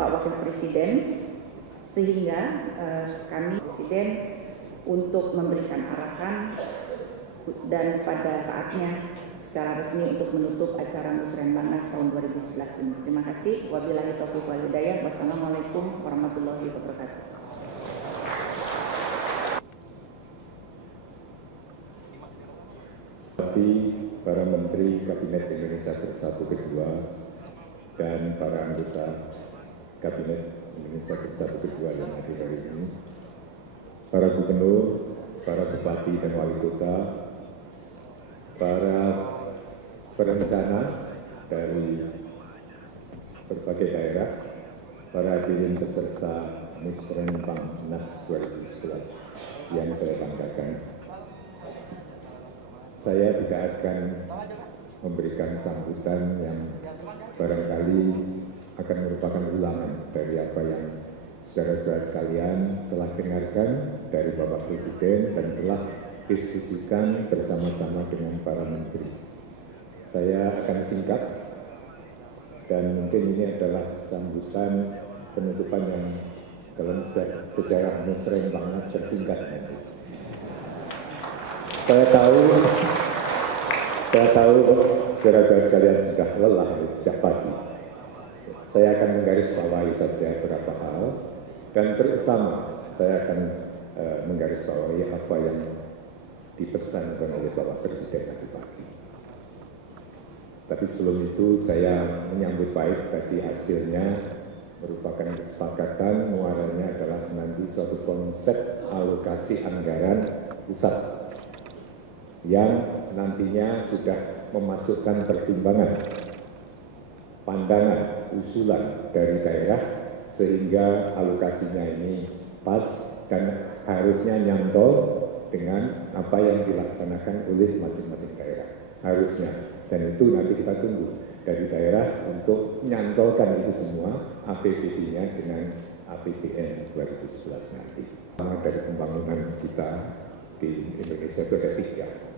Bapak Wakil Presiden, sehingga kami Presiden untuk memberikan arahan dan pada saatnya secara resmi untuk menutup acara Musrenbangnas tahun 2011 ini. Terima kasih. Wabillahi taufiq wal hidayah. Wassalamualaikum warahmatullahi wabarakatuh. Para Menteri Kabinet Indonesia Bersatu Kedua dan para anggota Kabinet Indonesia Bersatu Kedua yang hadir hari ini, para gubernur, para bupati dan wali kota, para perencana dari berbagai daerah, para hadirin peserta Musrenbangnas 2011 yang saya banggakan. Saya tidak akan memberikan sambutan yang barangkali akan merupakan ulangan dari apa yang saudara-saudara sekalian telah dengarkan dari Bapak Presiden dan telah diskusikan bersama-sama dengan para menteri. Saya akan singkat dan mungkin ini adalah sambutan penutupan yang dalam sejarah Musrenbangnas tersingkat nanti. Saya tahu saudara-saudara sekalian sudah lelah, sudah pagi. Saya akan menggarisbawahi saja beberapa hal dan terutama saya akan menggarisbawahi apa yang dipesankan oleh Bapak Presiden tadi pagi. Tapi sebelum itu saya menyambut baik tadi hasilnya merupakan kesepakatan muaranya adalah nanti suatu konsep alokasi anggaran pusat yang nantinya sudah memasukkan pertimbangan, pandangan, usulan dari daerah sehingga alokasinya ini pas dan harusnya nyantol dengan apa yang dilaksanakan oleh masing-masing daerah. Harusnya. Dan itu nanti kita tunggu dari daerah untuk nyantolkan itu semua APBD-nya dengan APBN 2011 nanti. Dari pembangunan kita di Indonesia itu ada 3.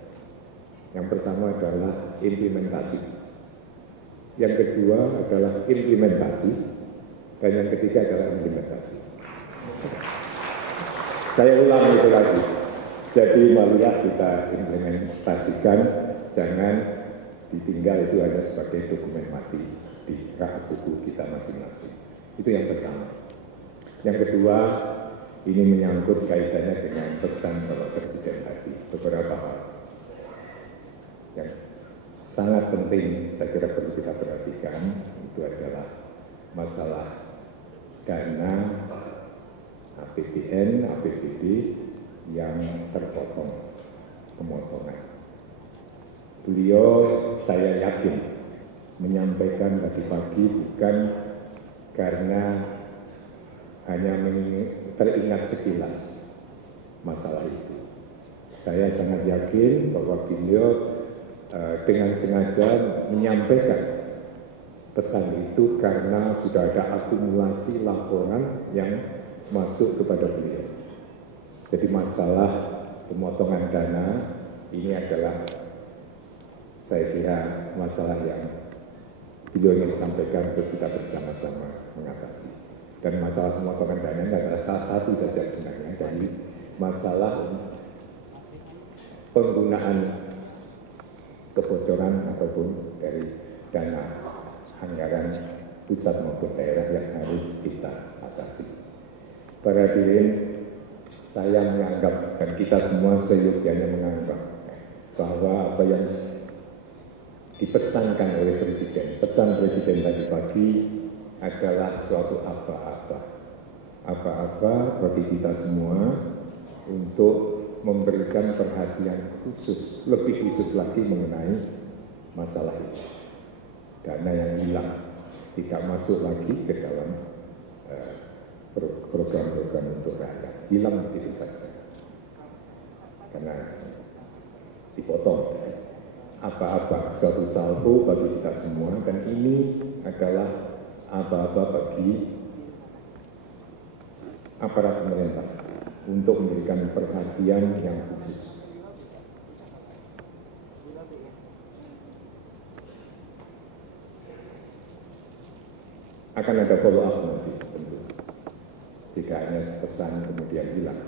Yang pertama adalah implementasi. Yang kedua adalah implementasi. Dan yang ketiga adalah implementasi. Saya ulang itu lagi. Jadi marilah kita implementasikan, jangan ditinggal itu hanya sebagai dokumen mati di rak buku kita masing-masing. Itu yang pertama. Yang kedua, ini menyangkut kaitannya dengan pesan Bapak Presiden tadi, beberapa hal yang sangat penting saya kira perlu kita perhatikan itu adalah masalah dana APBN, APBD yang terpotong, pemotongan. Beliau saya yakin menyampaikan tadi pagi bukan karena hanya teringat sekilas masalah itu. Saya sangat yakin bahwa beliau dengan sengaja menyampaikan pesan itu karena sudah ada akumulasi laporan yang masuk kepada beliau. Jadi masalah pemotongan dana ini adalah saya kira masalah yang beliau ingin sampaikan untuk kita bersama-sama mengatasi. Dan masalah pemotongan dana adalah salah satu saja sebenarnya dari masalah penggunaan kebocoran ataupun dari dana anggaran pusat maupun daerah yang harus kita atasi. Para hadirin, saya menganggap dan kita semua seyogyanya menganggap bahwa apa yang dipesankan oleh Presiden, pesan Presiden tadi pagi adalah suatu apa-apa bagi kita semua untuk memberikan perhatian khusus, lebih khusus lagi mengenai masalah ini. Dana yang hilang tidak masuk lagi ke dalam program-program untuk rakyat. Hilang begitu saja. Karena dipotong. Apa-apa, suatu salvo bagi kita semua, dan ini adalah apa-apa bagi aparat pemerintah untuk memberikan perhatian yang khusus. akan ada follow up nanti tentu. Tidak hanya pesan kemudian hilang.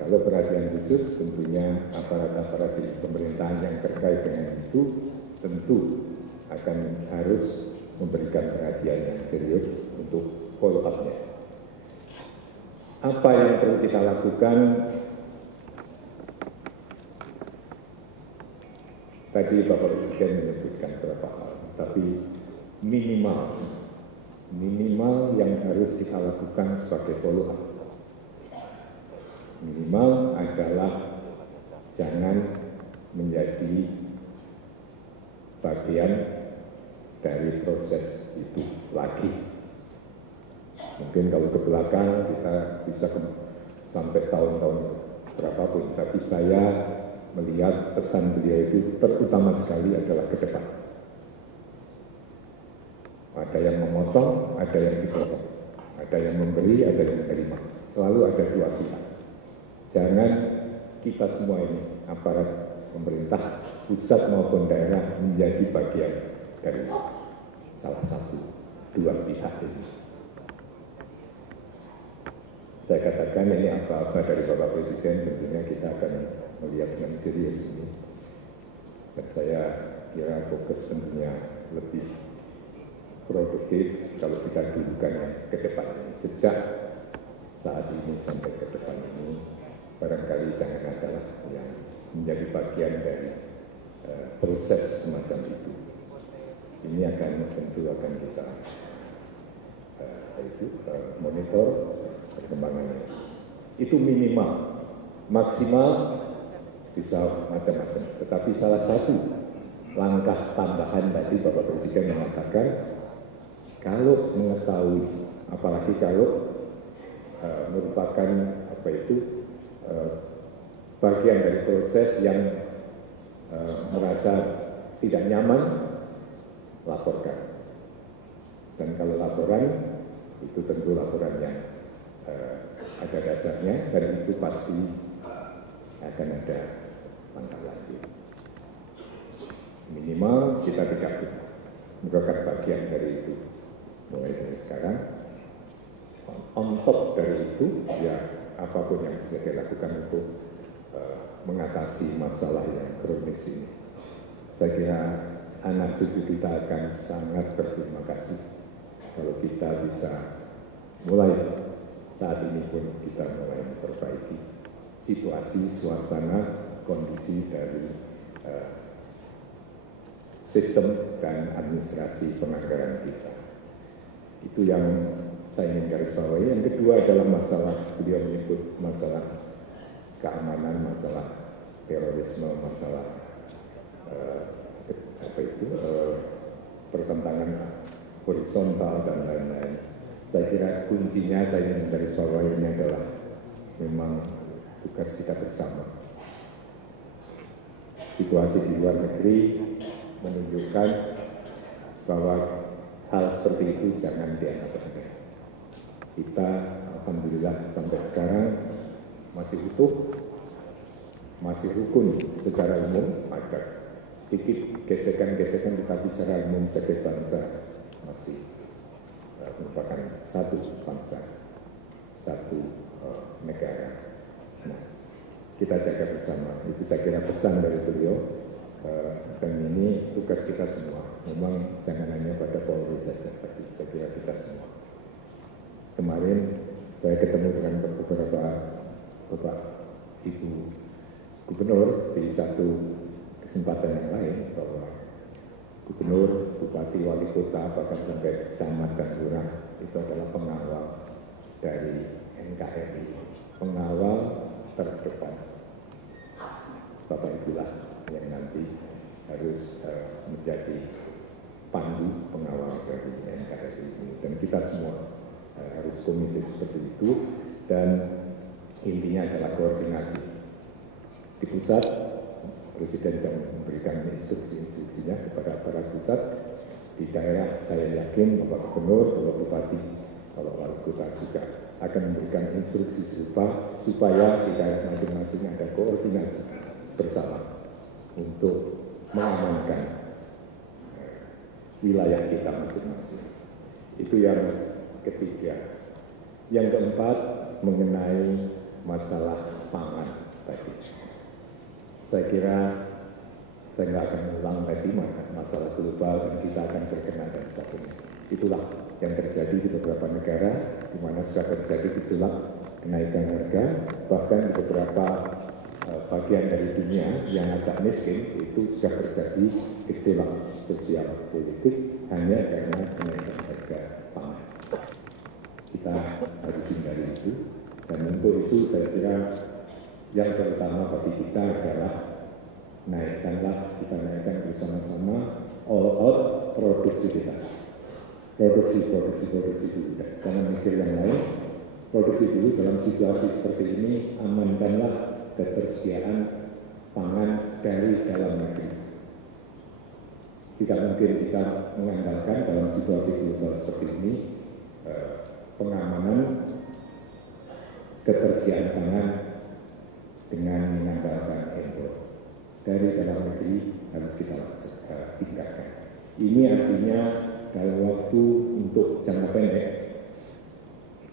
Kalau perhatian khusus tentunya aparat-aparat di pemerintahan yang terkait dengan itu tentu akan harus memberikan perhatian yang serius untuk follow up-nya. Apa yang perlu kita lakukan? Tadi Bapak Presiden menyebutkan beberapa hal, tapi minimal yang harus kita lakukan sebagai follow up. Minimal adalah jangan menjadi bagian dari proses itu lagi. Mungkin kalau ke belakang kita bisa sampai tahun-tahun berapapun, tapi saya melihat pesan beliau itu terutama sekali adalah ke depan. Ada yang memotong, ada yang dipotong. Ada yang memberi, ada yang menerima. Selalu ada dua pihak. Jangan kita semua ini, aparat pemerintah, pusat maupun daerah, menjadi bagian dari salah satu dua pihak ini. Saya katakan ini apa-apa dari Bapak Presiden, tentunya kita akan melihat dengan serius ini. Saya kira fokus tentunya lebih produktif kalau kita dudukannya ke depan ini. Sejak saat ini sampai ke depan ini, barangkali jangan adalah yang menjadi bagian dari proses semacam itu. Ini tentu akan kita monitor perkembangannya. Itu minimal, maksimal bisa macam-macam. Tetapi salah satu langkah tambahan tadi Bapak Presiden mengatakan, kalau mengetahui, apalagi kalau merupakan bagian dari proses yang merasa tidak nyaman, laporkan. Dan kalau laporan, itu tentu laporan yang ada dasarnya, dan itu pasti akan ada langkah lanjut. Minimal kita tidak merupakan bagian dari itu. Mulai dari sekarang, on top dari itu, ya apapun yang bisa dilakukan untuk mengatasi masalah yang kronis ini. Saya kira anak cucu kita akan sangat berterima kasih kalau kita bisa mulai saat ini pun kita mulai memperbaiki situasi, suasana, kondisi dari sistem dan administrasi penganggaran kita. Itu yang saya ingin garis bawahi. Yang kedua adalah masalah, beliau menyebut masalah keamanan, masalah terorisme, masalah pertentangan horizontal dan lain-lain. Saya kira kuncinya, saya ingin garis bawahi ini adalah memang tugas kita bersama. Situasi di luar negeri menunjukkan bahwa hal seperti itu jangan dianggap enteng. Kita alhamdulillah sampai sekarang masih utuh, masih rukun secara umum, ada sedikit gesekan-gesekan tetapi secara umum sebagai bangsa masih merupakan satu bangsa, satu negara. Nah, kita jaga bersama. Itu saya kira pesan dari beliau, dan ini tugas kita semua. Memang jangan hanya pada Polri saja, tapi saya kira kita semua. Kemarin saya ketemu dengan beberapa Bapak Ibu Gubernur di satu kesempatan yang lain, bahwa Gubernur, Bupati, Wali Kota, bahkan sampai camat dan lurah itu adalah pengawal dari NKRI, pengawal terdepan. Bapak Ibulah yang nanti harus menjadi pandu pengawal dari NKRI ini, dan kita semua harus komited seperti itu. Dan intinya adalah koordinasi di pusat. Presiden akan memberikan instruksi-instruksinya kepada aparat pusat. Di daerah saya yakin Bapak Gubernur, Bapak Bupati, Bapak Wali Kota juga akan memberikan instruksi supaya di daerah masing-masing ada koordinasi bersama untuk mengamankan wilayah kita masing-masing. Itu yang ketiga. Yang keempat mengenai masalah pangan tadi. Saya kira saya nggak akan ulang tadi masalah global dan kita akan berkenaan dan sebagainya. Itulah yang terjadi di beberapa negara di mana sudah terjadi gejolak kenaikan harga, bahkan di beberapa bagian dari dunia yang agak miskin itu sudah terjadi gejolak sosial politik hanya karena kenaikan harga pangan. Kita harus hindari itu, dan untuk itu saya kira yang terutama bagi kita adalah kita naikkan bersama-sama all out produksi kita. Produksi dulu, jangan mikir yang lain. Produksi dulu dalam situasi seperti ini, amankanlah ketersediaan pangan dari dalam negeri. Tidak mungkin kita mengandalkan dalam situasi global seperti ini pengamanan ketersediaan pangan dengan mengandalkan impor. Dari dalam negeri harus kita tingkatkan. Ini artinya dalam waktu untuk jangka pendek,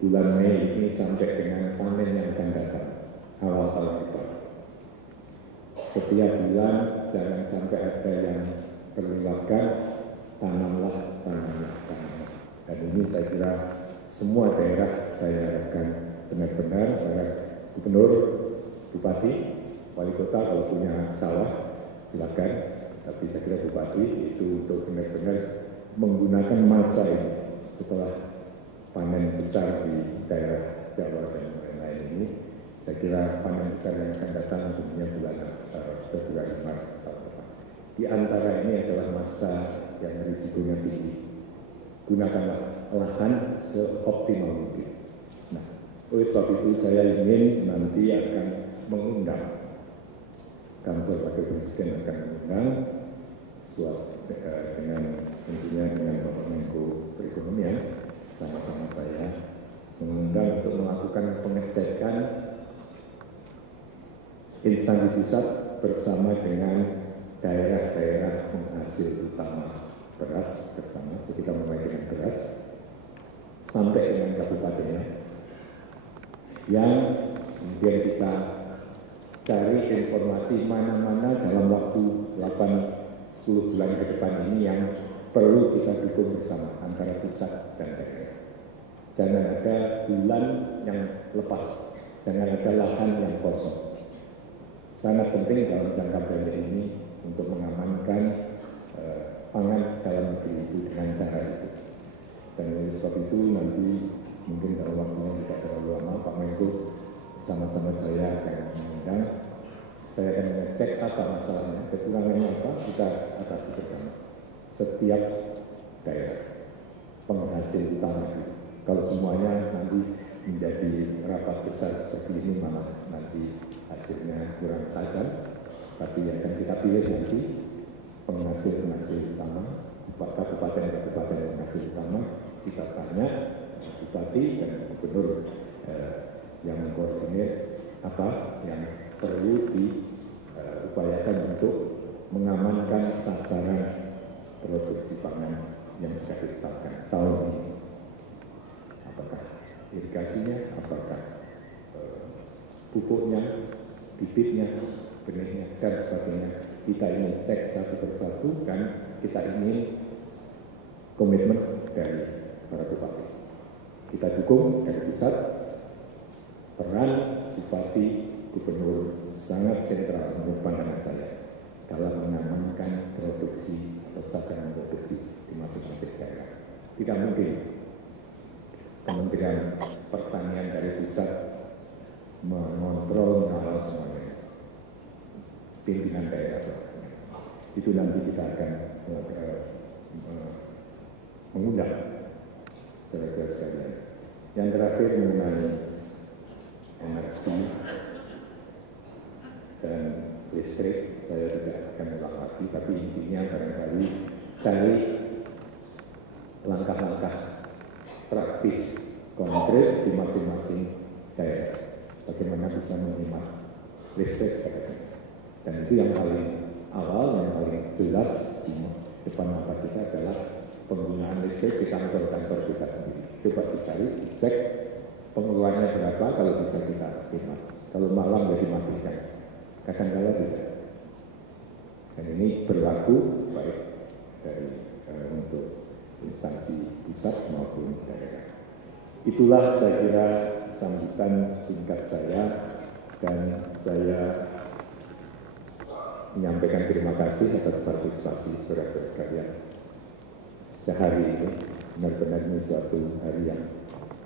bulan Mei ini sampai dengan panen yang akan datang awal tahun depan. Setiap bulan jangan sampai ada yang terlewatkan, tanamlah. Dan ini saya kira semua daerah saya harapkan benar-benar para gubernur, bupati, wali kota kalau punya sawah silakan. Tapi saya kira bupati itu untuk benar-benar menggunakan masa ini setelah panen besar di daerah Jawa dan lain-lain ini. Saya kira panen besar yang akan datang tentunya bulan Februari Maret tahun depan. Di antara ini adalah masa yang risikonya tinggi. Gunakanlah lahan seoptimal mungkin. Nah, oleh sebab itu saya ingin nanti akan mengundang kantor Wakil Presiden akan mengundang dengan tentunya dengan Bapak Menko Perekonomian sama-sama saya mengundang untuk melakukan pengecekan instansi pusat bersama dengan daerah-daerah penghasil utama beras, terutama kita mulai dengan beras sampai dengan kabupatennya, yang kemudian kita cari informasi mana-mana dalam waktu 8-10 bulan ke depan ini yang perlu kita dukung bersama antara pusat dan daerah. Jangan ada bulan yang lepas, jangan ada lahan yang kosong. Sangat penting dalam jangka pendek ini untuk mengamankan pangan dalam negeri itu dengan cara itu. Dan oleh sebab itu nanti mungkin dalam waktunya tidak terlalu lama Pak Menko sama-sama saya akan mengundang. Saya akan mengecek apa masalahnya, kekurangannya apa, kita atasi bersama. Setiap daerah penghasil utama itu. Kalau semuanya nanti menjadi rapat besar seperti ini malah nanti hasilnya kurang tajam. Tapi yang akan kita pilih nanti penghasil utama, kabupaten penghasil utama, kita tanya bupati dan gubernur yang mengkoordinir apa yang perlu diupayakan untuk mengamankan sasaran produksi pangan yang sudah ditetapkan tahun ini. Apakah irigasinya, apakah pupuknya, bibitnya, benihnya, dan sebagainya. Kita ingin cek satu persatu dan kita ingin komitmen dari para bupati. Kita dukung dari pusat, peran bupati, gubernur sangat sentral menurut pandangan saya dalam mengamankan produksi atau sasaran produksi di masing-masing daerah. Tidak mungkin Kementerian Pertanian dari pusat mengontrol hal semuanya. Pimpinan daerah itu nanti kita akan mengundang saudara sekalian. Yang terakhir mengenai energi dan listrik, saya tidak akan ulang lagi, tapi intinya barangkali cari langkah-langkah praktis konkret di masing-masing daerah. Bagaimana bisa menghemat listrik, dan itu yang paling awal, yang paling jelas di depan mata kita adalah penggunaan listrik listrik di kantor-kantor kita sendiri. Coba dicari, dicek pengeluarannya berapa, kalau bisa kita hemat. Kalau malam ya dimatikan, kadang-kadang tidak. Dan ini berlaku baik dari untuk instansi pusat maupun daerah. Itulah saya kira sambutan singkat saya, dan saya menyampaikan terima kasih atas partisipasi saudara-saudara sekalian. Sehari ini benar-benar ini suatu hari yang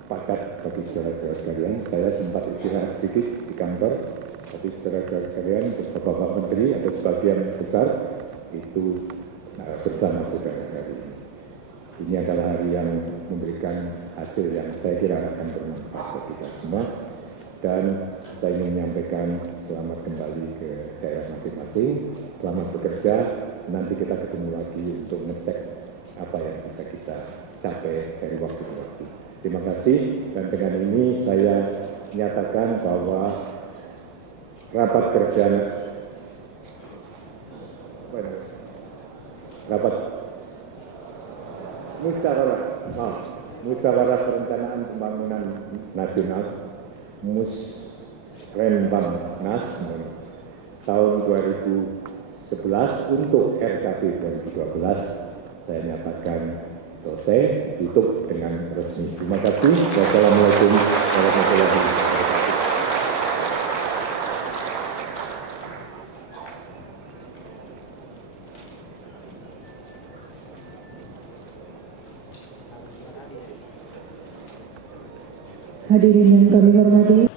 padat bagi saudara-saudara sekalian. Saya sempat istirahat sedikit di kantor, tapi saudara-saudara sekalian, Bapak Menteri ada sebagian besar itu bersama saudara hari ini. Ini adalah hari yang memberikan hasil yang saya kira akan bermanfaat bagi kita semua. Dan saya ingin menyampaikan selamat kembali ke daerah masing-masing, selamat bekerja, nanti kita ketemu lagi untuk ngecek apa yang bisa kita capai dari waktu ke waktu. Terima kasih, dan dengan ini saya nyatakan bahwa rapat kerja musyawarah perencanaan pembangunan nasional Musrenbangnas tahun 2011 untuk RKP 2012 saya nyatakan selesai, tutup dengan resmi. Terima kasih. Wassalamualaikum warahmatullahi wabarakatuh. Hadirin yang kami hormati,